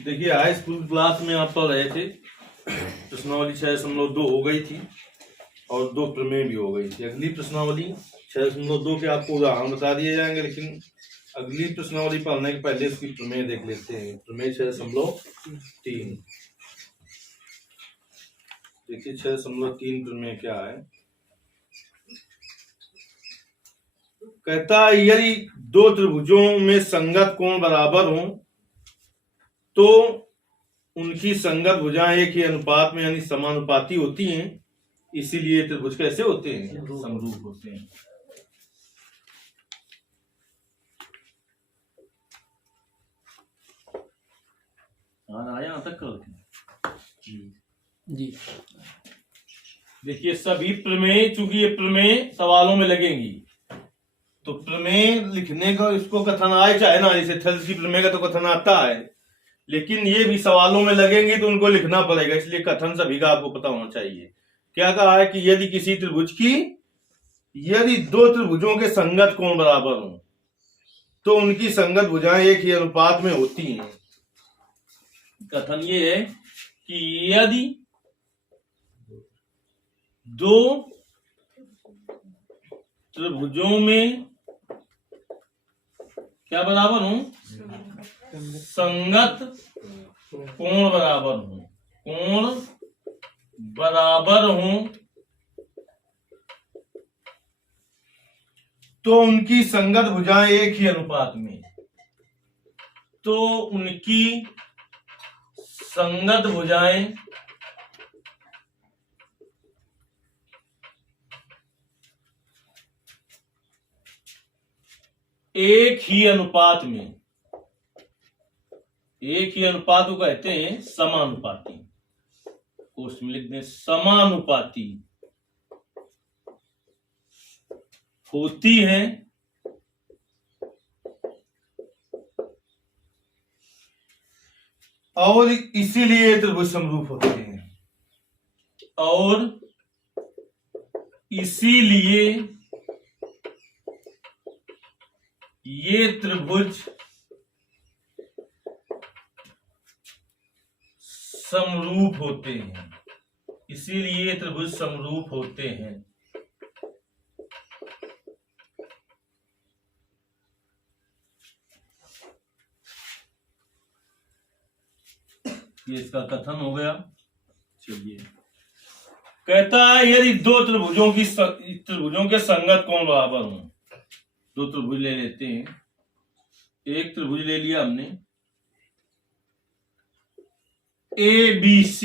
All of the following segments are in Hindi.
देखिए हाई स्कूल क्लास में आप पढ़ रहे थे, प्रश्नावली 6.2 हो गई थी और 2 प्रमेय भी हो गई थी। अगली प्रश्नावली 6.2 के आपको उदाहरण बता दिए जाएंगे, लेकिन अगली प्रश्नावली पढ़ने के पहले इसकी प्रमेय देख लेते हैं। प्रमेय 6.3 देखिए 6.3 प्रमेय क्या है। कहता है यदि 2 त्रिभुजों में संगत कोण बराबर हो तो उनकी संगत भुजाएं एक ही अनुपात में यानी समानुपाती होती हैं, इसीलिए त्रिभुज कैसे होते हैं? समरूप होते हैं। यहां तक कर जी। देखिए सभी प्रमेय, चूंकि ये प्रमेय सवालों में लगेंगी तो प्रमेय लिखने का इसको कथन आए चाहे ना, जैसे थेल्स की प्रमेय का तो कथन आता है, लेकिन ये भी सवालों में लगेंगे तो उनको लिखना पड़ेगा, इसलिए कथन सभी का आपको पता होना चाहिए। क्या कहा है कि यदि किसी त्रिभुज की यदि 2 त्रिभुजों के संगत कोण बराबर हो तो उनकी संगत भुजाएं एक ही अनुपात में होती हैं। कथन ये है कि यदि 2 त्रिभुजों में क्या बराबर हो? संगत कोण बराबर हो, कोण बराबर हो तो उनकी संगत भुजाएं एक ही अनुपात में, तो उनकी संगत भुजाएं एक ही अनुपात में, एक ही अनुपात को कहते हैं समानुपाती। कोष्ठ में लिख दें समानुपाती होती है और इसीलिए त्रिभुज समरूप होते हैं, और इसीलिए ये त्रिभुज समरूप होते हैं, इसीलिए त्रिभुज समरूप होते हैं। ये इसका कथन हो गया। चलिए कहता है यदि 2 त्रिभुजों के संगत कोण बराबर हों, 2 त्रिभुज ले लेते हैं। एक त्रिभुज ले लिया हमने ABC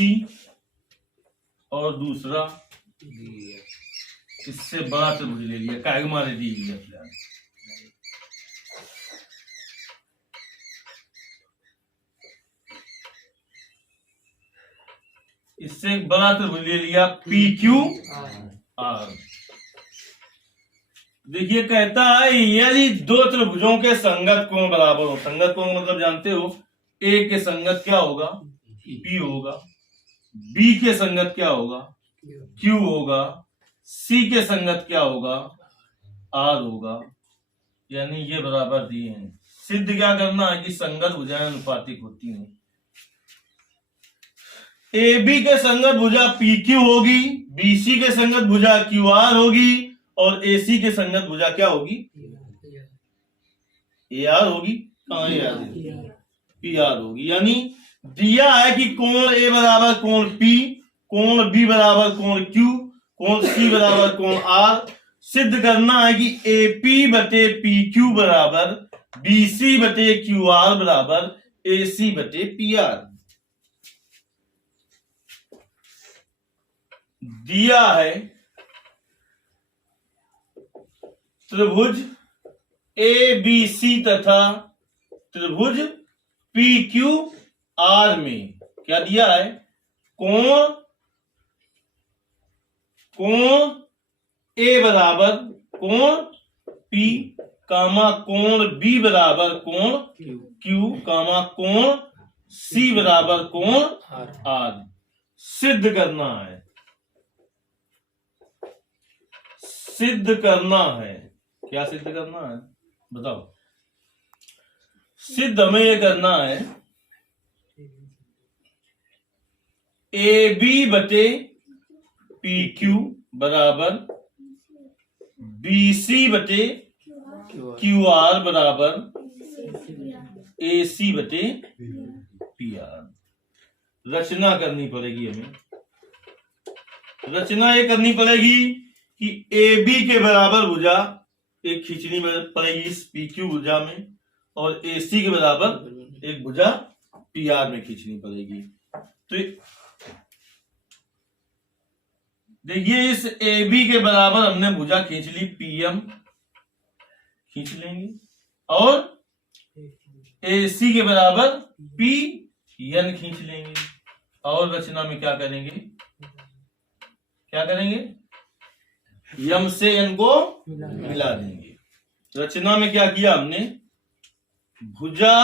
और दूसरा इससे बड़ा त्रिभुज ले लिया, काहे मारे दी लिया। इससे एक बड़ा त्रिभुज ले लिया PQR। देखिए कहता है यदि 2 त्रिभुजों के संगत कोण बराबर हो, संगत कोण मतलब जानते हो, A के संगत क्या होगा? P होगा, B के संगत क्या होगा? Q होगा, C के संगत क्या होगा? R होगा, यानी ये बराबर दिए हैं। सिद्ध क्या करना है कि संगत भुजाएं अनुपातिक होती हैं। AB के संगत भुजा PQ होगी, BC के संगत भुजा QR होगी और AC के संगत भुजा क्या होगी? AR होगी। कहां AR? PR होगी। यानी दिया है कि कोण A बराबर कोण P, कोण B बराबर कोण Q, कोण C बराबर कोण R। सिद्ध करना है कि AP बटे PQ बराबर BC बटे QR बराबर AC बटे PR। दिया है त्रिभुज ABC तथा त्रिभुज PQR में क्या दिया है? कोण A बराबर कोण P कामा कोण B बराबर कोण Q कामा कोण C बराबर कोण R। सिद्ध करना है, सिद्ध करना है। क्या सिद्ध करना है बताओ? सिद्ध हमें यह करना है AB बटे PQ बराबर BC बटे QR बराबर AC बटे PR। रचना करनी पड़ेगी हमें। रचना ये करनी पड़ेगी कि AB के बराबर भुजा एक खींचनी पड़ेगी इस PQ भुजा में, और AC के बराबर एक भुजा PR में खींचनी पड़ेगी। तो देखिए इस AB के बराबर हमने भुजा खींच ली PM, खींच लेंगे, और AC के बराबर PN खींच लेंगे। और रचना में क्या करेंगे, क्या करेंगे, M से N को मिला देंगे। रचना में क्या किया हमने, भुजा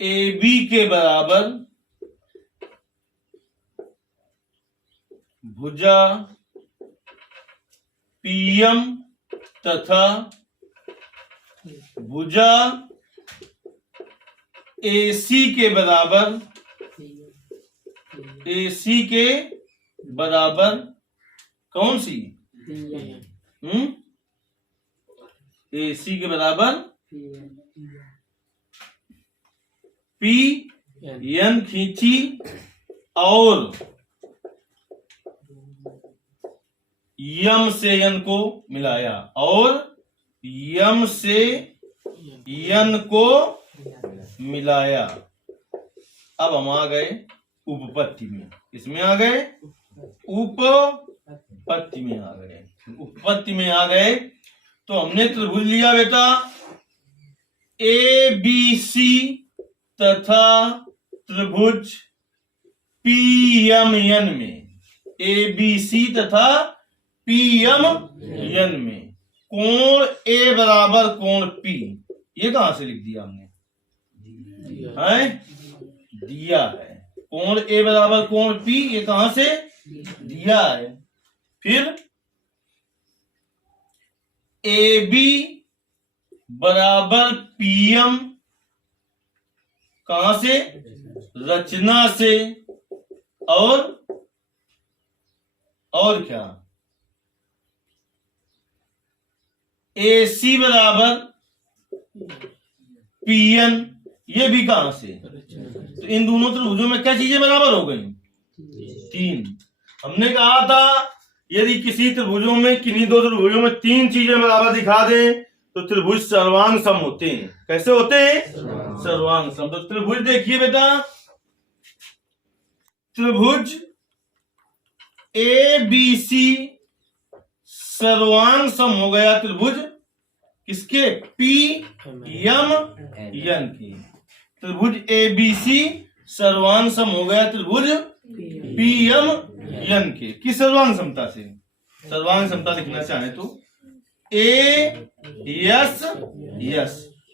AB के बराबर भुजा PM तथा भुजा AC के बराबर कौन सी, AC के बराबर PN खींची और M से N को मिलाया, और M से N को मिलाया। अब हम आ गए उपपत्ति में, इसमें आ गए उपपत्ति में आ गए। उपपत्ति में आ गए तो हमने त्रिभुज लिया बेटा ABC तथा त्रिभुज PMN में, ABC तथा PMN में कोण A बराबर कोण P, ये कहां से लिख दिया हमने, है दिया है। कोण A बराबर कोण P, ये कहां से दिया है। फिर AB बराबर PM, कहां से, रचना से, और क्या, AC बराबर PN, ये भी कहां से, तो इन दोनों त्रिभुजों में क्या चीजें बराबर हो गई, 3। हमने कहा था यदि किसी त्रिभुजों में, किन्हीं दो त्रिभुजों में 3 चीजें बराबर दिखा दें तो त्रिभुज सर्वांग सम होते हैं। कैसे होते हैं, सर्वांग सम। तो त्रिभुज देखिए बेटा, त्रिभुज ABC सर्वांग सम हो गया त्रिभुज किसके, PMN की। त्रिभुज ABC सर्वांग सम हो गया त्रिभुज PMN के। किस सर्वांग समता से, सर्वांग समता लिखना चाहे तो AS,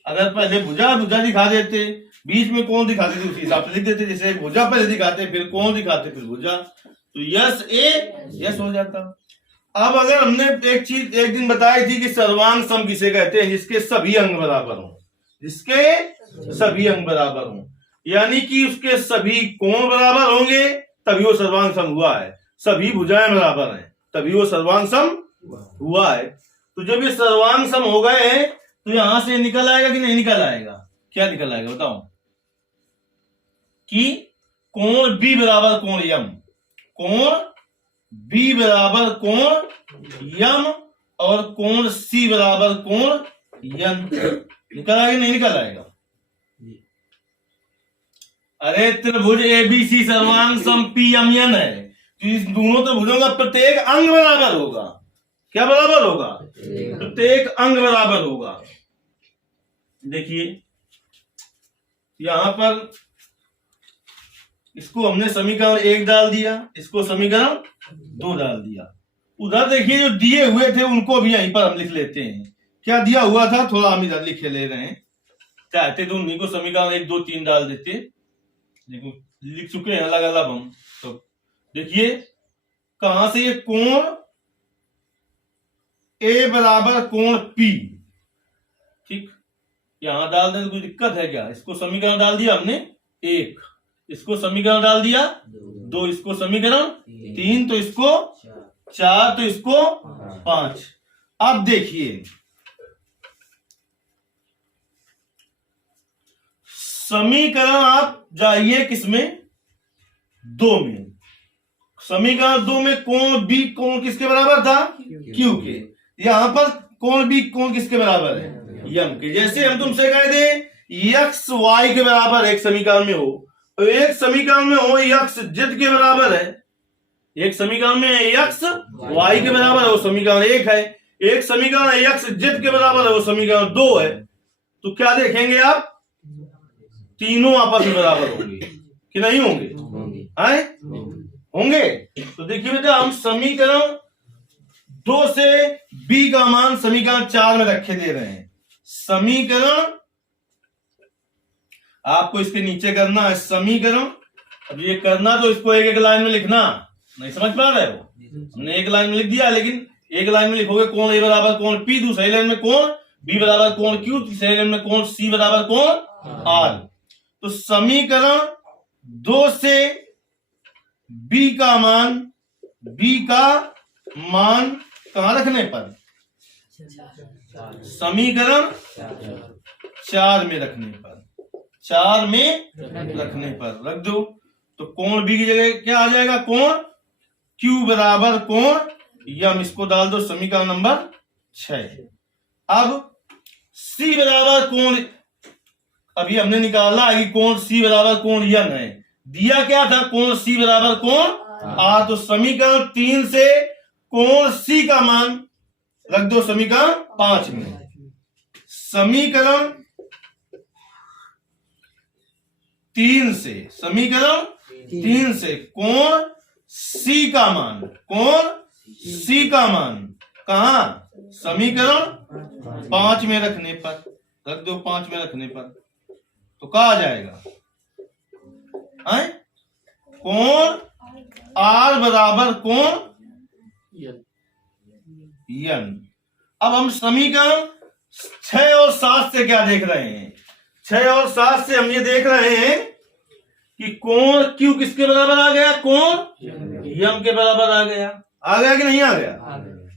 अगर पहले भुजा दिखा देते, बीच में कोण दिखाते थे, उसी हिसाब से लिख देते। जैसे भुजा पहले दिखाते, फिर कोण दिखाते, फिर भुजा, तो यस हो जाता। अब अगर हमने एक चीज एक दिन बताई थी कि सर्वांग सम किसे कहते हैं, जिसके सभी अंग बराबर हों, जिसके सभी अंग बराबर हों, यानी कि उसके सभी कोण बराबर होंगे तभी वो सर्वांग सम हुआ है। सभी भुजाएं बराबर हैं तभी वो सर्वांग सम हुआ है। तो जब ये सर्वांग सम हो गए हैं तो यहां से निकल आएगा कि नहीं निकल आएगा, क्या निकल आएगा बताओ, कि कोण B बराबर कोण M, कोण B बराबर कोण M और कोण C बराबर कोण N। निकल आएगा नहीं निकल आएगा। अरे त्रिभुज ABC सर्वांग सम PMN है, तो इस दोनों त्रिभुजों का प्रत्येक अंग बराबर होगा। क्या बराबर होगा, प्रत्येक अंग बराबर होगा। देखिए यहां पर इसको हमने समीकरण 1 डाल दिया, इसको समीकरण 2 डाल दिया। उधर देखिए जो दिए हुए थे उनको भी यहीं पर हम लिख लेते हैं। क्या दिया हुआ था थोड़ा हम इधर लिख ले रहे हैं, चाहते तो उन्हीं को समीकरण 1 2 3 डाल देते, देखो लिख चुके हैं अलग अलग हम। तो देखिए कहां से, ये कोण A बराबर कोण P, ठीक, यहाँ डाल दें तो कोई दिक्कत है क्या? इसको समीकरण डाल दिया हमने 1, इसको समीकरण डाल दिया 2, इसको समीकरण 3, तो इसको 4, तो इसको 5। अब देखिए समीकरण आप जाइए किसमें? 2 में। समीकरण 2 में कोण बी कोण किसके बराबर था? क्यू के। यहां पर कोण बी कोण किसके बराबर है? यम के। जैसे हम तुमसे कह दें यक्स वाई के बराबर एक समीकरण में हो, तो एक समीकरण में हो यक्स जेड के बराबर है, एक समीकरण में यक्स वाई के बराबर है, वो समीकरण 1 है। एक समीकरण यक्स जेड के बराबर है, वो समीकरण 2 है। तो क्या देखेंगे आप? तीनों आपस में बराबर होंगे कि नहीं होंगे? होंगे। तो देखिए बेटा हम समीकरण 2 से बी का मान समीकरण 4 में रखे दे रहे हैं। समीकरण आपको इसके नीचे करना है समीकरण। अब ये करना तो इसको एक एक लाइन में लिखना, नहीं समझ पा रहे हो? हमने एक लाइन में लिख दिया, लेकिन एक लाइन में लिखोगे कोण ए बराबर कोण पी, दूसरी लाइन में कोण बी बराबर कोण क्यू, तीसरी लाइन में कोण सी बराबर कोण आर। तो समीकरण 2 से बी का मान कहां रखने पर? समीकरण 4 में रखने पर, 4 में रखने पर रख दो। तो कोण बी की जगह क्या आ जाएगा? कोण क्यू बराबर कोण यम, इसको डाल दो समीकरण नंबर 6। अब सी बराबर कोण, अभी हमने निकाला कि कोण सी बराबर कोण यन है। दिया क्या था? कोण सी बराबर कोण आर। तो समीकरण 3 से कोण सी का मान रख दो समीकरण 5 में। समीकरण 3 से कोण सी का मान कहा? समीकरण 5 में रखने पर रख दो, 5 में रखने पर तो कहा आ जाएगा? कोण आर बराबर कोण यन। अब हम समीकरण 6 और 7 से क्या देख रहे हैं? 6 और 7 से हम ये देख रहे हैं कि कोण क्यू किसके बराबर आ गया? कोण यम के बराबर आ गया कि नहीं आ गया?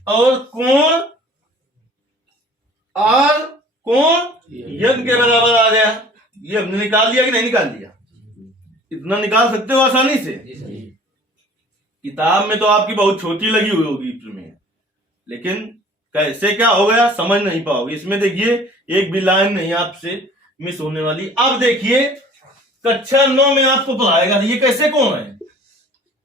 और कोण आर कोण यन के बराबर आ गया। ये हमने निकाल लिया कि नहीं निकाल लिया? इतना निकाल सकते हो आसानी से। किताब में तो आपकी बहुत छोटी लगी हुई होगी प्रमेय, लेकिन कैसे क्या हो गया समझ नहीं पाओगे। इसमें देखिए एक भी लाइन नहीं आपसे मिस होने वाली। अब देखिए कक्षा 9 में आपको पढ़ाएगा ये कैसे कोण है,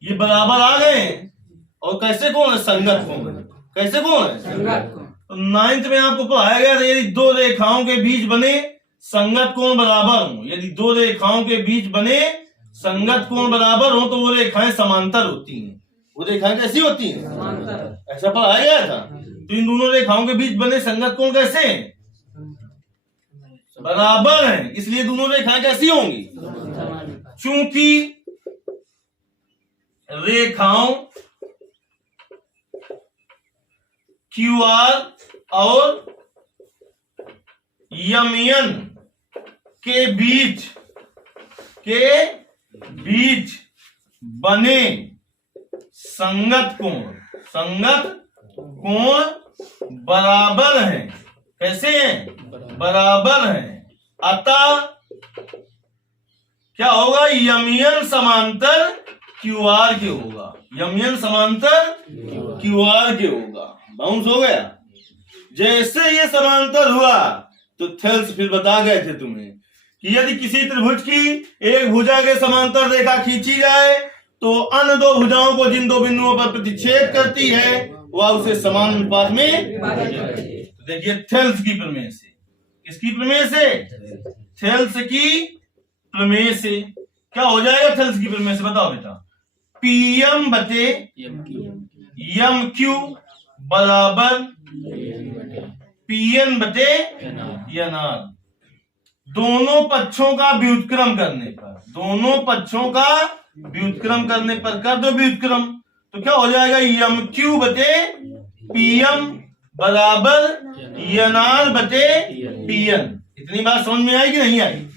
ये बराबर आ गए हैं, और कैसे कोण है? संगत कोण है। कैसे कोण है? संगत कोण। तो 9th में आपको पढ़ाया गया था यदि दो रेखाओं के बीच बने संगत कोण बराबर हो, यदि दो रेखाओं के बीच बने संगत कोण बराबर हो तो वो रेखाएं समांतर होती हैं। वो रेखाएं कैसी होती हैं? समांतर। ऐसा पढ़ाया गया था। तो इन दोनों रेखाओं के बीच बने संगत कोण कैसे हैं? बराबर हैं, इसलिए दोनों रेखाएं कैसी होंगी? चूंकि रेखाओं QR और यमयन के बीच बने संगत कोण बराबर हैं। कैसे हैं? बराबर हैं। अतः क्या होगा? यमयन समांतर QR के होगा। यमयन समांतर QR के होगा। बाउंस हो गया। जैसे ये समांतर हुआ तो थेल्स फिर बता गए थे तुम्हें कि यदि किसी त्रिभुज की एक भुजा के समांतर रेखा खींची जाए तो अन्य दो भुजाओं को जिन दो बिंदुओं पर प्रतिच्छेद करती है वह उसे समान अनुपात में तो देखिए थेल्स की प्रमेय से, किसकी प्रमेय से? थेल्स की प्रमेय से क्या हो जाएगा? थेल्स की प्रमेय से बताओ बेटा। PM बटे यम क्यू बराबर PN बटे यन आर। दोनों पक्षों का व्युत्क्रम करने पर कर दो व्युत्क्रम तो क्या हो जाएगा? यम क्यू बटे PM बराबर यन आर बटे PN। इतनी बात समझ में आई कि नहीं आई?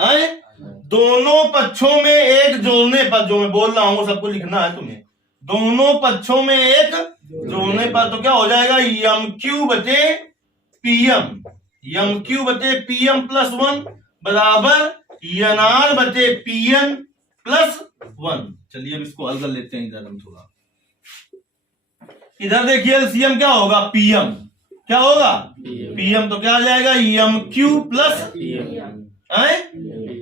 आए? दोनों पक्षों में एक जोड़ने पर, जो मैं बोल रहा हूँ सबको लिखना है तुम्हें, दोनों पक्षों में एक जोड़ने पर तो क्या हो जाएगा, यम क्यू बटे पीएम, यम क्यू बटे पीएम प्लस 1 बराबर एन आर बटे पीएन प्लस 1। चलिए अब इसको हल कर लेते हैं इधर हम थोड़ा। इधर देखिए एलसीएम क्या होगा, पीएम क्या होगा, पीएम तो क्या आ जाएगा, एम क्यू प्लस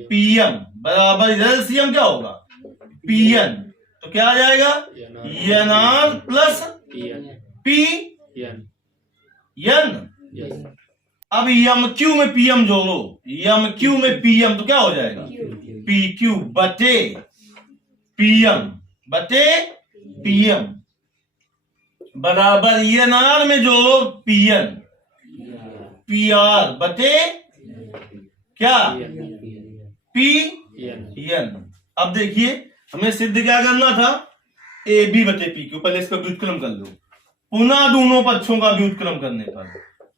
पीएम बराबर इधर एलसीएम क्या होगा, पीएन, तो क्या आ जाएगा, N R plus P N. अब एम क्यू में पीएम जोड़ो, एम क्यू में पीएम तो क्या हो जाएगा, पी क्यू बटे पीएम बराबर एन आर में जोड़ो पीएन, पी आर बटे क्या, पी एन। अब देखिए हमें सिद्ध क्या करना था, ए बी बटे पी क्यू। पहले इसका व्युत्क्रम कर लो, पुनः दोनों पक्षों का व्युत्क्रम करने पर,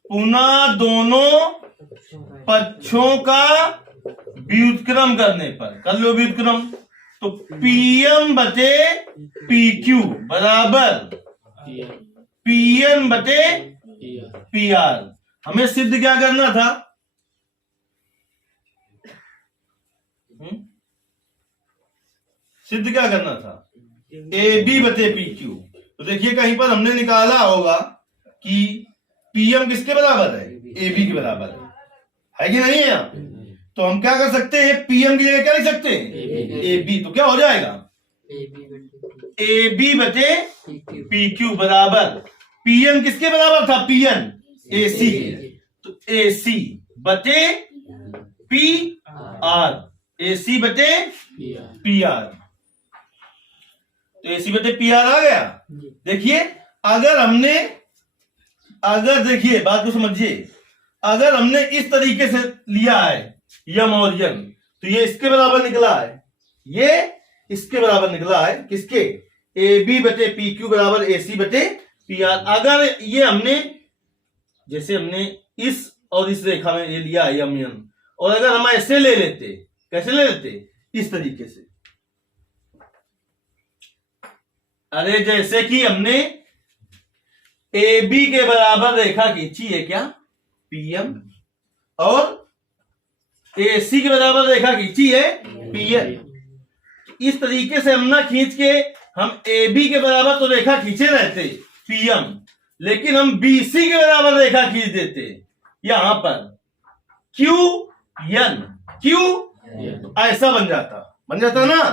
पुनः दोनों पक्षों का व्युत्क्रम करने पर, कर लो व्युत्क्रम, तो पीएम बटे पी क्यू बराबर पीएन बटे पी आर। हमें सिद्ध क्या करना था, सिद्ध क्या करना था, ए बी बटे पी क्यू। तो देखिए कहीं पर हमने निकाला होगा कि पीएम किसके बराबर है, ए बी के बराबर है कि नहीं है? तो हम क्या कर सकते हैं, पीएम की जगह क्या लिख सकते हैं, ए बी, तो क्या हो जाएगा, ए बी बटे पी क्यू बराबर पीएन किसके बराबर था, पीएन ए सी, तो ए सी बटे पी आर, ए सी बटे पी आर, तो ए सी बटे पी आर आ गया। देखिए अगर देखिए बात को समझिए, अगर हमने इस तरीके से लिया है यम और यन, तो ये इसके बराबर निकला है, ये इसके बराबर निकला है, किसके, ए बी बटे पी क्यू बराबर ए सी बटे पी आर। अगर ये हमने जैसे हमने इस और इस रेखा में ये लिया है यम यन, और अगर हम ऐसे ले लेते, कैसे ले लेते, इस तरीके से, अरे जैसे कि हमने ए बी के बराबर रेखा खींची है क्या, पीएम, और ए सी के बराबर रेखा खींची है पीएन। इस तरीके से हम ना खींच के हम ए बी के बराबर तो रेखा खींचे रहते पीएम, लेकिन हम बी सी के बराबर रेखा खींच देते यहां पर क्यू एन, क्यू ऐसा बन जाता ना,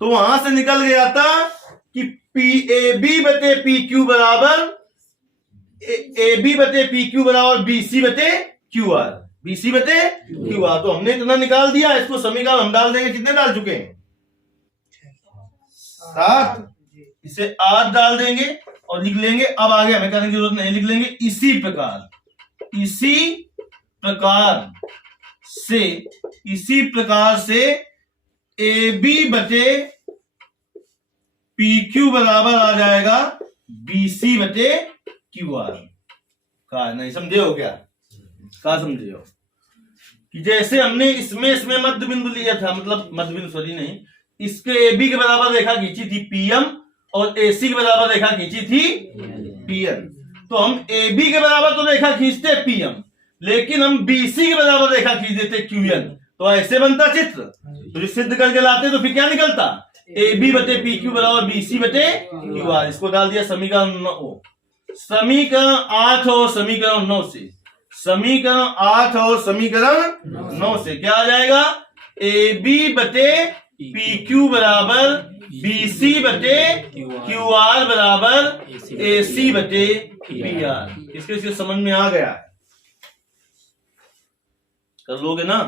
तो वहां से निकल गया था कि पी ए बी बटे पी क्यू बराबर ए बी बटे पी क्यू बराबर बी सी बटे क्यू आर, बी सी बटे क्यू आर। तो हमने इतना निकाल दिया, इसको समीकरण हम डाल देंगे, कितने डाल चुके हैं, 7, इसे 8 डाल देंगे और लिख लेंगे। अब आगे हमें करने की जरूरत नहीं, लिख लेंगे इसी प्रकार से ए बी बटे पी क्यू बराबर आ जाएगा बी सी बटे क्यू आर। कहा नहीं समझे हो क्या, कहा समझे हो कि जैसे हमने इसमें मध्य बिंदु लिया था, मतलब मध्य बिंदु सॉरी नहीं, इसके ए बी के बराबर रेखा खींची थी पीएम और ए सी के बराबर रेखा खींची थी पीएन। तो हम ए बी के बराबर तो रेखा खींचते पीएम, लेकिन हम बी सी के बराबर रेखा खींच देते क्यूएन, तो ऐसे बनता चित्र। तो सिद्ध करके लाते तो फिर क्या निकलता, ए बी बटे पी क्यू बराबर बी सी बटे क्यू आर। इसको डाल दिया समीकरण 9, समीकरण 8 और समीकरण 9 से, समीकरण 8 और समीकरण 9 से क्या आ जाएगा, ए बी बटे पी क्यू बराबर बी सी बटे क्यू आर बराबर ए सी बटे पी आर। इसके समझ में आ गया, कर लोगे ना।